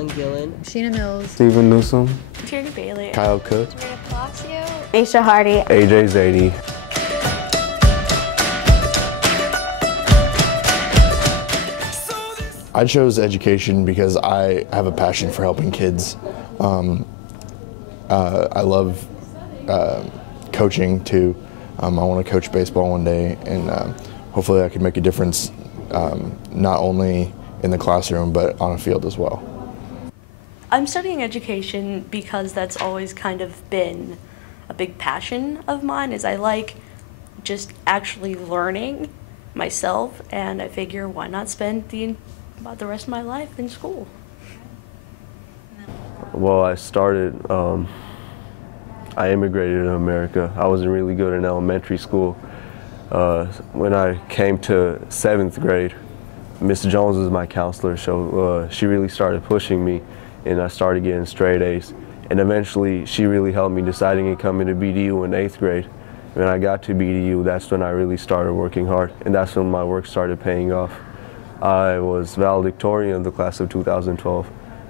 Alan Gillen, Sheena Mills, Stephen Newsom, Tierney Bailey, Kyle Cook, Aisha Hardy, AJ Zadie. I chose education because I have a passion for helping kids. I love coaching too. I want to coach baseball one day, and hopefully I can make a difference not only in the classroom but on a field as well. I'm studying education because that's always kind of been a big passion of mine, is I like just actually learning myself, and I figure why not spend about the rest of my life in school. Well, I immigrated to America. I wasn't really good in elementary school. When I came to 7th grade, Miss Jones was my counselor, so she really started pushing me, and I started getting straight A's. And eventually, she really helped me deciding to come into BDU in 8th grade. When I got to BDU, that's when I really started working hard, and that's when my work started paying off. I was valedictorian of the class of 2012.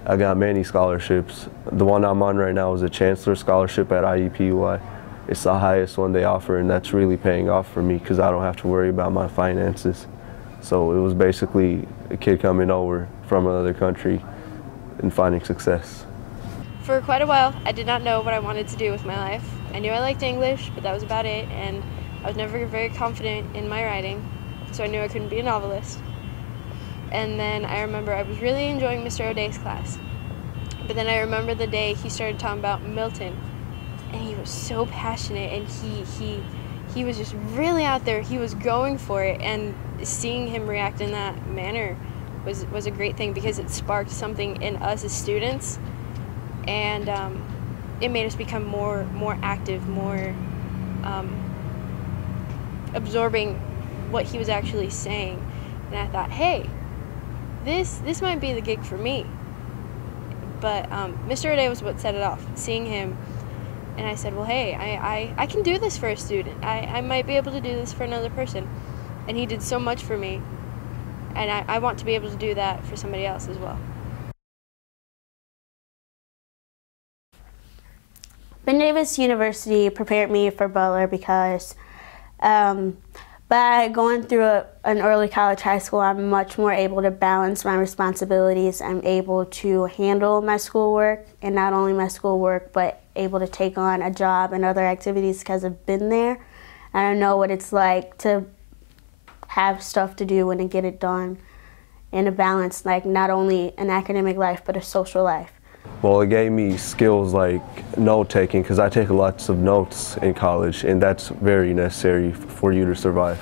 I got many scholarships. The one I'm on right now is a Chancellor Scholarship at IUPUI. It's the highest one they offer, and that's really paying off for me because I don't have to worry about my finances. So it was basically a kid coming over from another country and finding success. For quite a while, I did not know what I wanted to do with my life. I knew I liked English, but that was about it, and I was never very confident in my writing, so I knew I couldn't be a novelist. And then I remember I was really enjoying Mr. O'Day's class. But then I remember the day he started talking about Milton, and he was so passionate, and he was just really out there. He was going for it, and seeing him react in that manner was a great thing because it sparked something in us as students, and it made us become more active, more absorbing what he was actually saying. And I thought, hey, this might be the gig for me. But Mr. O'Day was what set it off, seeing him. And I said, well, hey, I can do this for a student. I might be able to do this for another person. And he did so much for me. And I want to be able to do that for somebody else as well. Ben Davis University prepared me for Butler because by going through an early college high school, I'm much more able to balance my responsibilities. I'm able to handle my schoolwork, and not only my schoolwork, but able to take on a job and other activities because I've been there. And I know what it's like to have stuff to do and to get it done in a balance, like not only an academic life, but a social life. Well, it gave me skills like note-taking, because I take lots of notes in college, and that's very necessary for you to survive.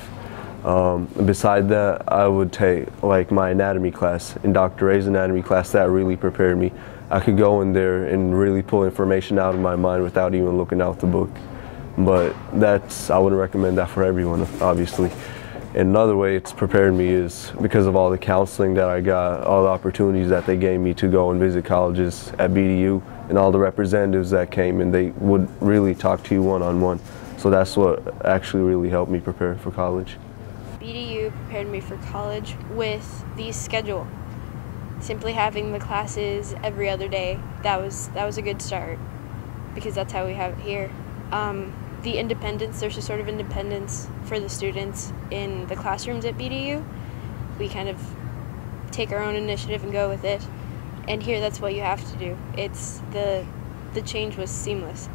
Beside that, I would take like my anatomy class. In Dr. Ray's anatomy class, that really prepared me. I could go in there and really pull information out of my mind without even looking out the book. But I wouldn't recommend that for everyone, obviously. Another way it's prepared me is because of all the counseling that I got, all the opportunities that they gave me to go and visit colleges at BDU, and all the representatives that came, and they would really talk to you one-on-one. So that's what actually really helped me prepare for college. BDU prepared me for college with the schedule. Simply having the classes every other day, that was a good start, because that's how we have it here. The independence, there's a sort of independence for the students in the classrooms at BDU. We kind of take our own initiative and go with it. And here, that's what you have to do. It's the change was seamless.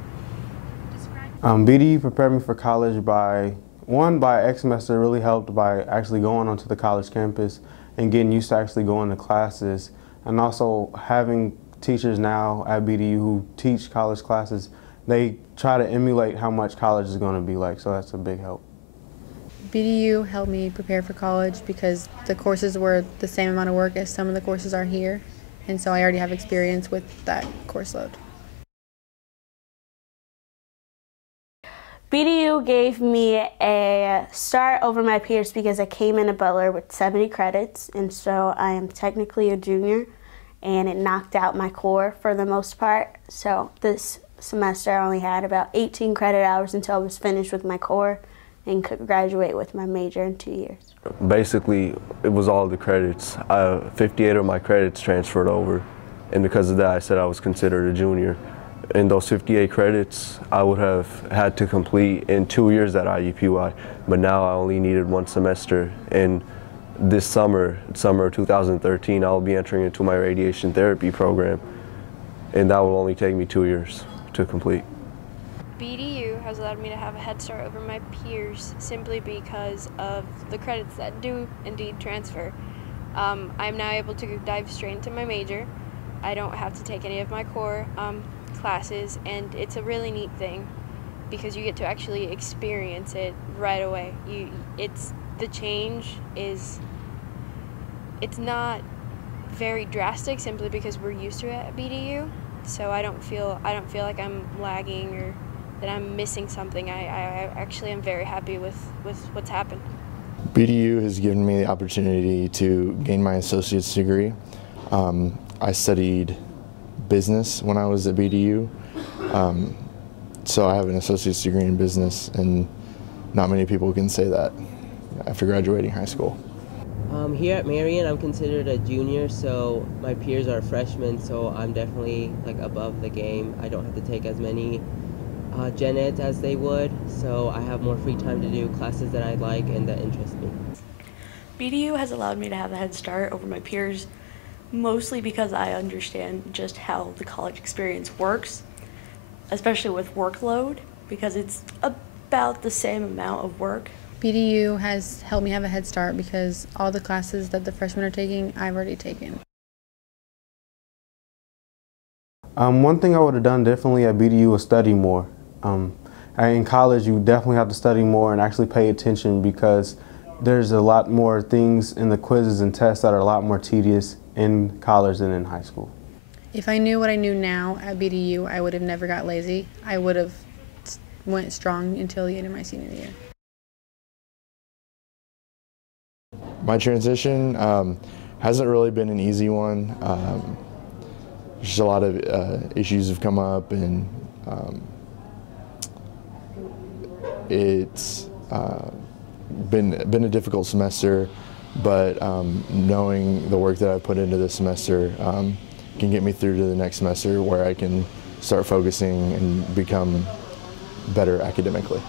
BDU prepared me for college by X semester really helped by actually going onto the college campus and getting used to actually going to classes, and also having teachers now at BDU who teach college classes. They try to emulate how much college is going to be like, so that's a big help. BDU helped me prepare for college because the courses were the same amount of work as some of the courses are here, and so I already have experience with that course load. BDU gave me a start over my peers because I came into Butler with 70 credits, and so I am technically a junior, and it knocked out my core for the most part. So this semester I only had about 18 credit hours until I was finished with my core and could graduate with my major in 2 years. Basically, it was all the credits. 58 of my credits transferred over, and because of that I said I was considered a junior. In those 58 credits, I would have had to complete in 2 years at IUPUI, but now I only needed 1 semester. And this summer of 2013, I'll be entering into my radiation therapy program, and that will only take me 2 years to complete. BDU has allowed me to have a head start over my peers simply because of the credits that do indeed transfer. I'm now able to dive straight into my major. I don't have to take any of my core classes, and it's a really neat thing because you get to actually experience it right away. The change is, it's not very drastic simply because we're used to it at BDU, so I don't feel like I'm lagging or that I'm missing something. I actually am very happy with what's happened. BDU has given me the opportunity to gain my associate's degree. I studied business when I was at BDU, so I have an associate's degree in business, and not many people can say that after graduating high school. Here at Marion, I'm considered a junior, so my peers are freshmen, so I'm definitely like above the game. I don't have to take as many gen eds as they would, so I have more free time to do classes that I like and that interest me. BDU has allowed me to have a head start over my peers, mostly because I understand just how the college experience works, especially with workload, because it's about the same amount of work. BDU has helped me have a head start because all the classes that the freshmen are taking, I've already taken. One thing I would have done differently at BDU was study more. In college, you definitely have to study more and actually pay attention because there's a lot more things in the quizzes and tests that are a lot more tedious in college than in high school. If I knew what I knew now at BDU, I would have never got lazy. I would have went strong until the end of my senior year. My transition hasn't really been an easy one. Just a lot of issues have come up, and it's been a difficult semester, but knowing the work that I put into this semester can get me through to the next semester where I can start focusing and become better academically.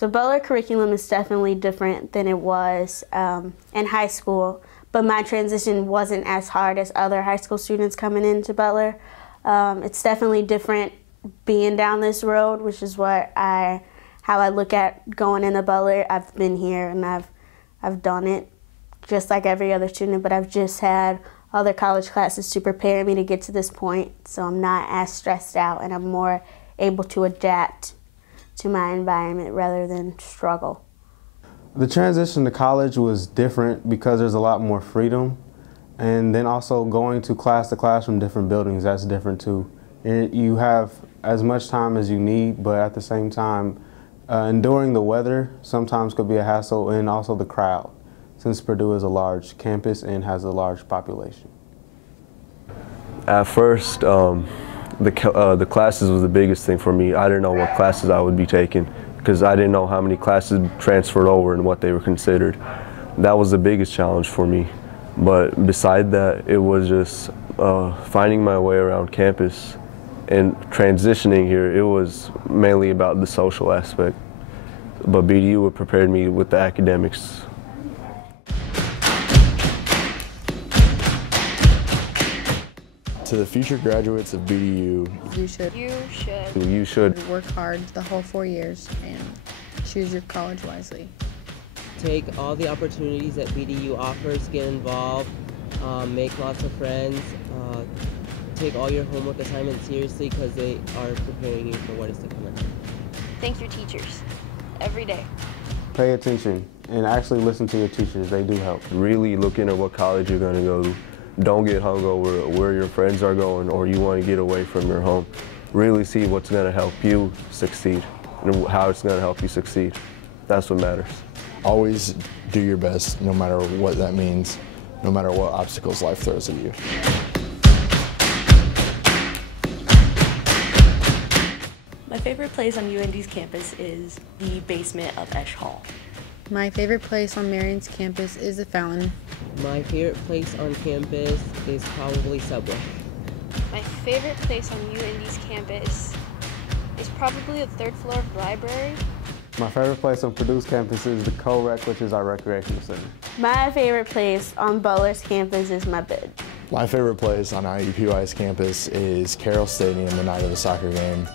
The Butler curriculum is definitely different than it was in high school, but my transition wasn't as hard as other high school students coming into Butler. It's definitely different being down this road, which is how I look at going into Butler. I've been here and I've done it just like every other student, but I've just had other college classes to prepare me to get to this point, so I'm not as stressed out and I'm more able to adapt to my environment rather than struggle. The transition to college was different because there's a lot more freedom, and then also going to class from different buildings, that's different too. You have as much time as you need, but at the same time, enduring the weather sometimes could be a hassle, and also the crowd, since Purdue is a large campus and has a large population. At first, the classes was the biggest thing for me. I didn't know what classes I would be taking because I didn't know how many classes transferred over and what they were considered. That was the biggest challenge for me. But beside that, it was just finding my way around campus and transitioning here. It was mainly about the social aspect. But BDU prepared me with the academics. To the future graduates of BDU, You should should work hard the whole 4 years and choose your college wisely. Take all the opportunities that BDU offers, get involved, make lots of friends, take all your homework assignments seriously because they are preparing you for what is to come. Thank your teachers every day. Pay attention and actually listen to your teachers, they do help. really look into what college you're going to go to. Don't get hung over where your friends are going or you want to get away from your home. Really see what's going to help you succeed and how it's going to help you succeed. That's what matters. always do your best no matter what that means, no matter what obstacles life throws at you. My favorite place on UND's campus is the basement of Esch Hall. My favorite place on Marion's campus is the fountain My favorite place on campus is probably Subway. My favorite place on UND's campus is probably the third floor of the library. My favorite place on Purdue's campus is the co-rec, which is our recreational center. My favorite place on Butler's campus is my bed. My favorite place on IUPUI's campus is Carroll Stadium the night of the soccer game.